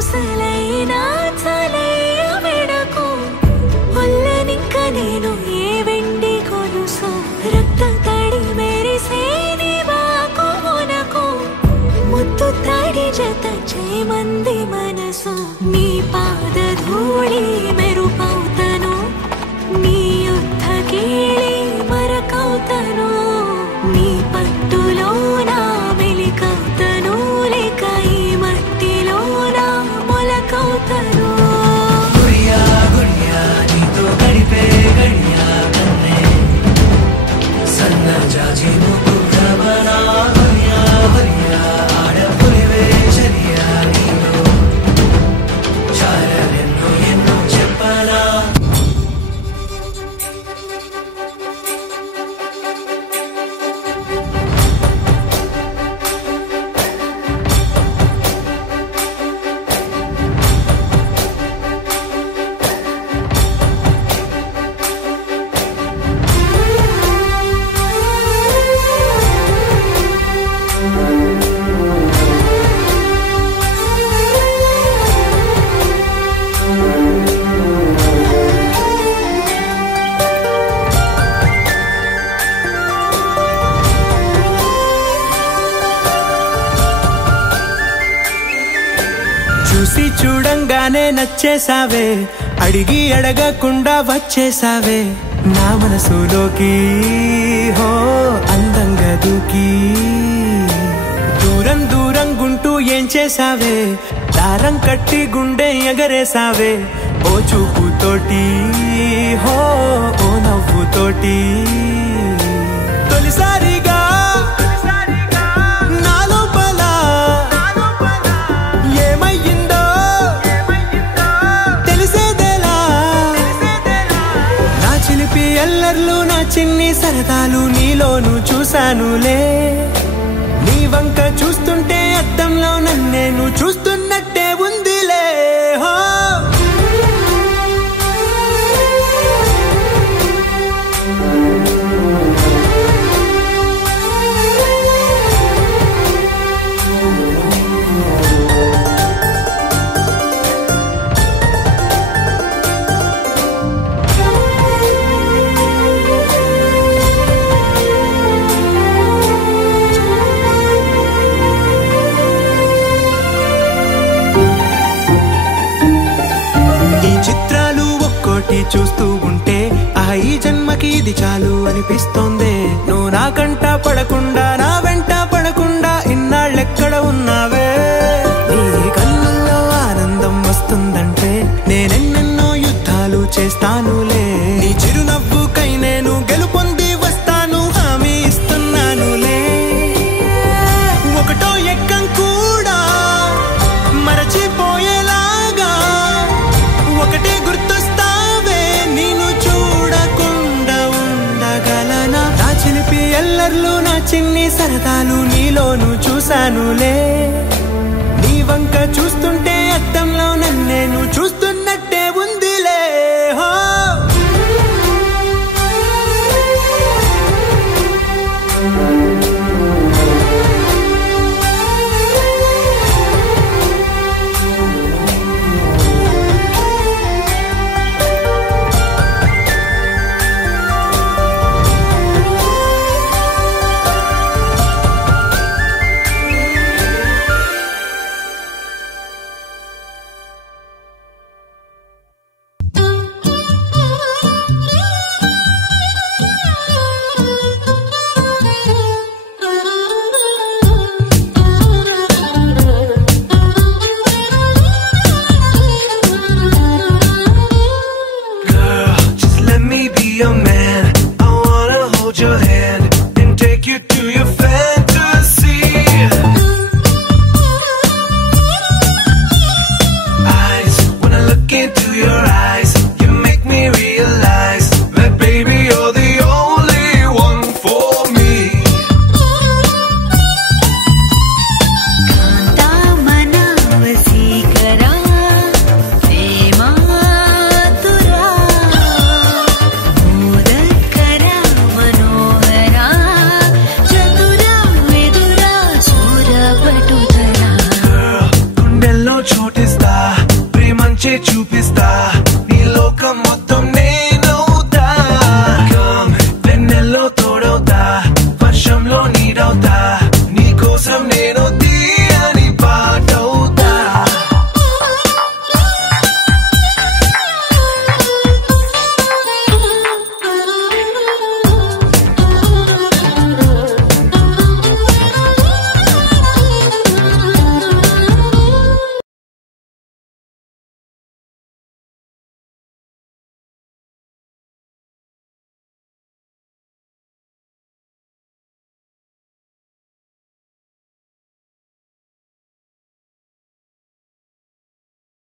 ఊసలైనా చాలయ్య మెడకు ఒల్లనింక నేను ఏ వెండి కొలుసు రక్త తడి మెరిసే నీ వాకు మునకు ముత్తు తడి జత చేమంది మనసు నీ పాద ధూళి మెరుపవుతను నీ యుద్ధ కీళి మరకవుతను నీ పట్టులో నా మెలికవుతను లేక ఈ మట్టిలో నా మొలకవుతను గుడియా గుడియా నీతో గడిపే గడియా కన్నే సన్న జాజి ముకుటమనా గుడియా గుడియా ఆడపులివే చరియా నీలో చాలెన్నో ఎన్నో చెప్పనా చూసి చూడంగానే నచ్చేసావే అడిగి అడగకుండా వచ్చేసావే నా మనసులోకి హో అందంగా దూకి దూరం దూరం గుంటూ ఏం చేసావే దారం కట్టి గుండె ఎగరేసావే ఓ చూపుతోటి హో ఓ నవ్వుతోటి తొలిసారిగా ఎల్లర్లు నా చిన్ని సరదాలు నీలోను చూశానులే నీ వంక చూస్తుంటే అద్దంలో నన్నేను చూస్తున్నట్టే ఉందిలే హో చూస్తూ ఉంటే ఈ జన్మకి ఇది చాలు అనిపిస్తోంది నువ్వు నా కంట పడకుండా నా వెంట పడకుండా ఇన్నాళ్ళెక్కడ ఉన్నావే నీ కళ్ళల్లో ఆనందం వస్తుందంటే నేనెన్నెన్నో యుద్ధాలు చేస్తానులే నీ చిరునవ్వుకై నేను గెలుపొంది వస్తాను హామీ ఇస్తున్నానులే ఒకటో ఎక్కం కూడా మరచిపోయేలాగా ఒకటే గుర్తొస్తా ఎల్లర్లు నా చిన్ని సరదాలు నీలోను చూశానులే నీ వంక చూస్తుంటే అద్దంలో నన్నేను చూస్తున్నట్టే